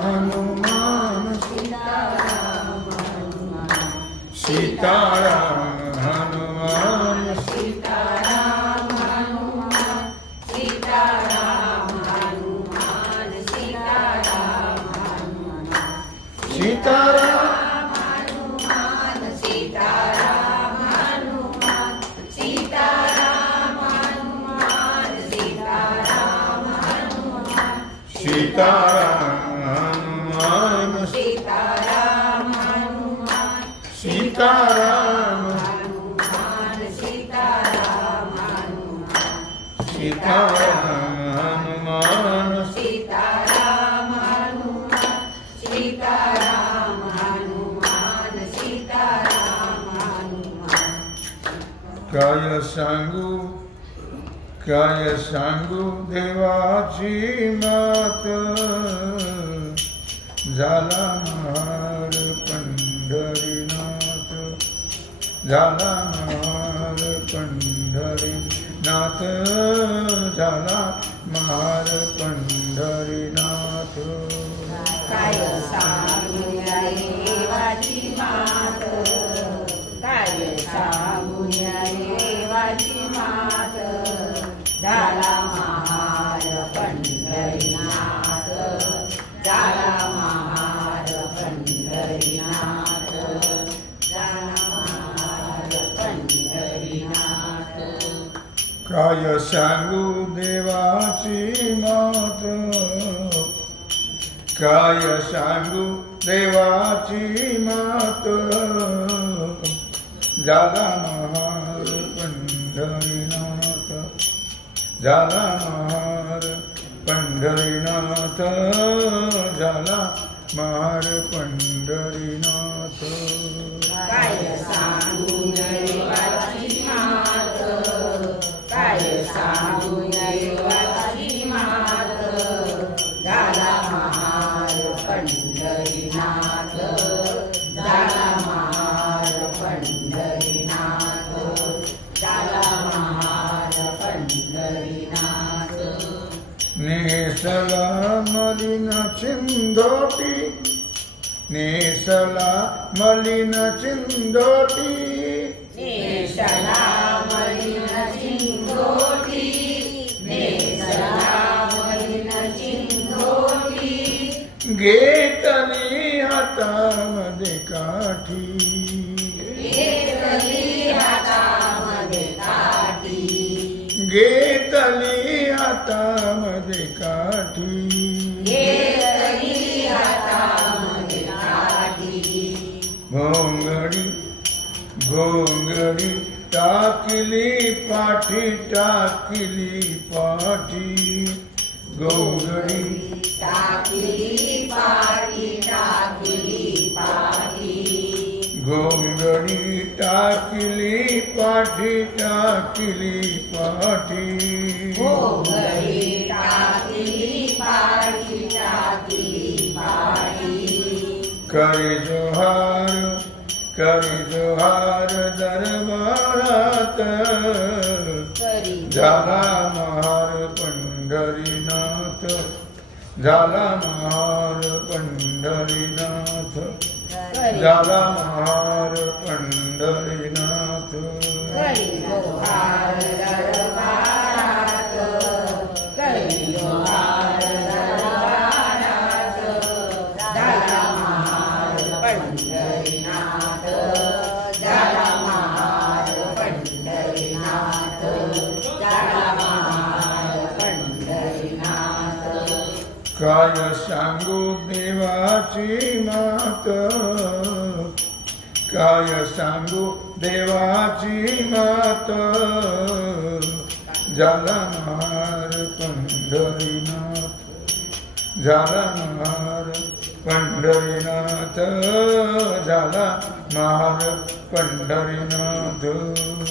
હનુમાન સીતારામ હનુમાન સીતારામ હનુમાન સીતારામ હનુમાન સીતારામ હનુમાન સીતારામ હનુમાન સીતારામ હનુમાન સીતારામ હનુમાન સીતારામ હનુમાન સીતારામ काय सांगू काय सांगू देवाची मात झाला महार पंढरीनाथ झाला महार पंढरीनाथ झाला महार पंढरीनाथ काय सांगू देवाची मात काय सांगू देवाची मात काय सांगू देवाची मात झाला महार पंढरीनाथ झाला महार पंढरीनाथ झाला महार पंढरीनाथ. ನೇಸಲ ಮಲಿನ ಚಿಂದೋಟಿ ನೇಸಲ ಮಲಿನ ಚಿಂದೋಟಿ ನೇಸಲ ಮಲಿನ ಚಿಂದೋಟಿ ನೇಸಲ ಮಲಿನ ಚಿಂದೋಟಿ ಗೇತನಿ टाकिली पाठी टाकिली पाठी. गोंगडी टाकली पाठी टाकली पाठी घोंगडी टाकली पाठी टाकली पाठी घोंगडी टाकली पाठी पाठी. करे जोहार करे जोहार दरबारात झाला महार पंढरीनाथ झाला महार पंढरीनाथ झाला महार पंढरीनाथ. काय सांगू देवाची मात. काय सांगू देवाची मात. झाला मार पंढरीनाथ. झाला मार पंढरीनाथ. झाला महार पंढरीनाथ.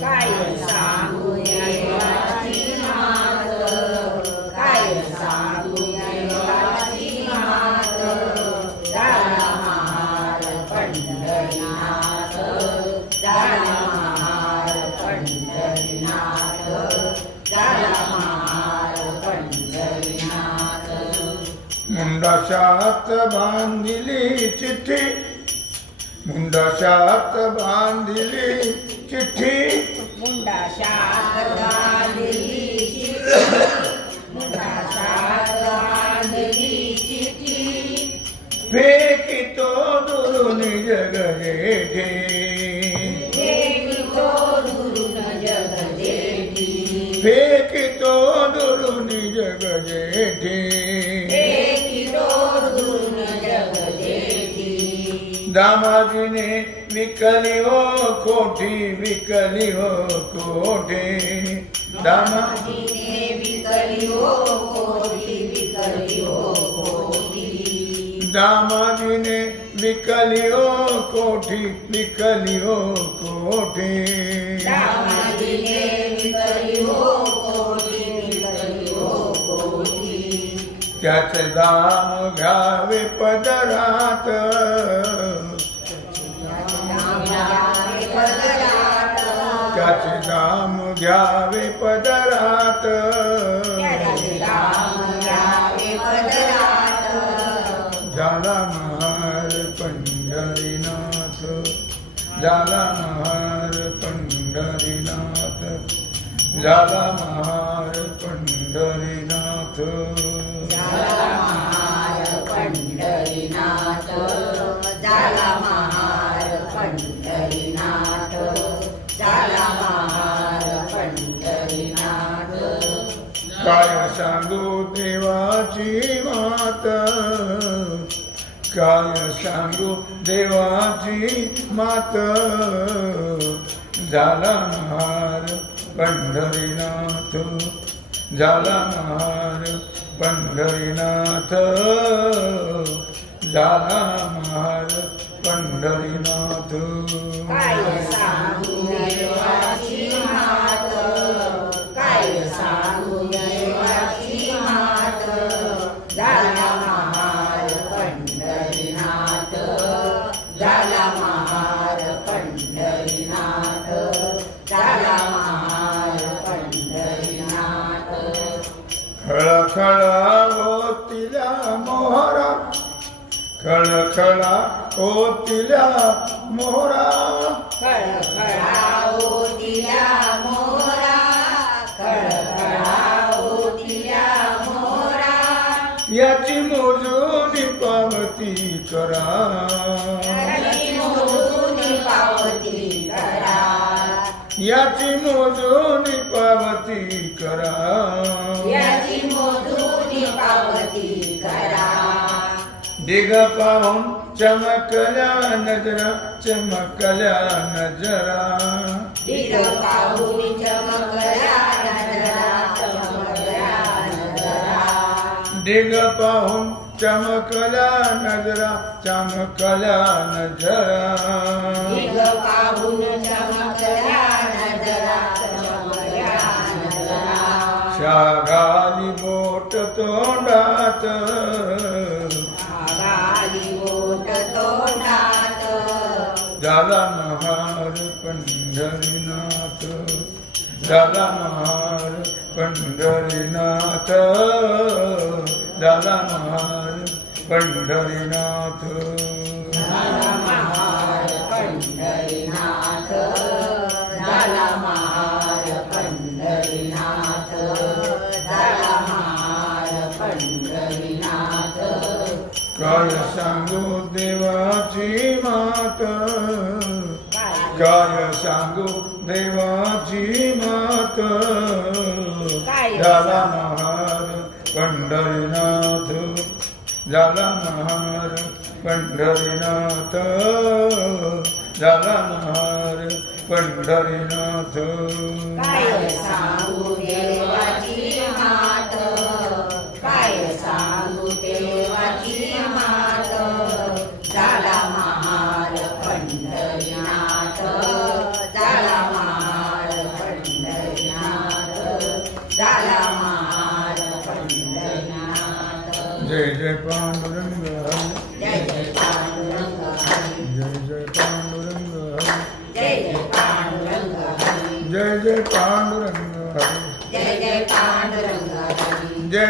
काय सांगू देवाची मुंडाशात बांधिली चिठ्ठी मुंडाशात बांधिली चिठ्ठी. मुंडाशात बांधली चिठ्ठी मुंडाशात बांधली चिठ्ठी. फेकितो दुरून जग विकली हो कोठी विकली हो कोठी. दामा दामाजीने विकली हो कोटी विकली हो कोटी दामाजीने विकली हो कोठी विकली हो कोठी. दामाजीने विकली हो कोटी विकली हो कोटी त्याचे दाम घ्यावे पदरात. त्याचे दाम घ्यावे पदरात. पदरात झाला महार पंढरीनाथ झाला महार पंढरीनाथ झाला महार पंढरीनाथ. काय सांगू देवाची मात? काय सांगू देवाची मात? झाला महार पंढरीनाथ झाला महार पंढरीनाथ झाला महार पंढरीनाथ. ओतिल्या मोहरा. खळखळा ओटिल्या मोरा खळखळा ओटिल्या मोरा याची मोजून पावती करा. याची मोजून पावती करा. याची मोजून पावती करा. याची मोजून पावती करा. दिग पाहून चमकल्या नजरा चमकल्या नजरा. दिग पाहून चमकल्या नजरा चमकल्या नजरा. दिग पाहून चमकल्या नजरा चमकल्या नजरा. दिग पाहून चमकल्या नजरा चमकल्या नजरा. शागाली बोट तोंडात झाला महार पंढरीनाथ झाला महार पंढरीनाथ झाला महार पंढरीनाथ झाला महार पंढरीनाथ झाला महार काय सांगू देवाची मात? काय सांगू देवाची मात? झाला महार पंढरीनाथ झाला महार पंढरीनाथ झाला महार पंढरीनाथ.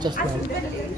just now.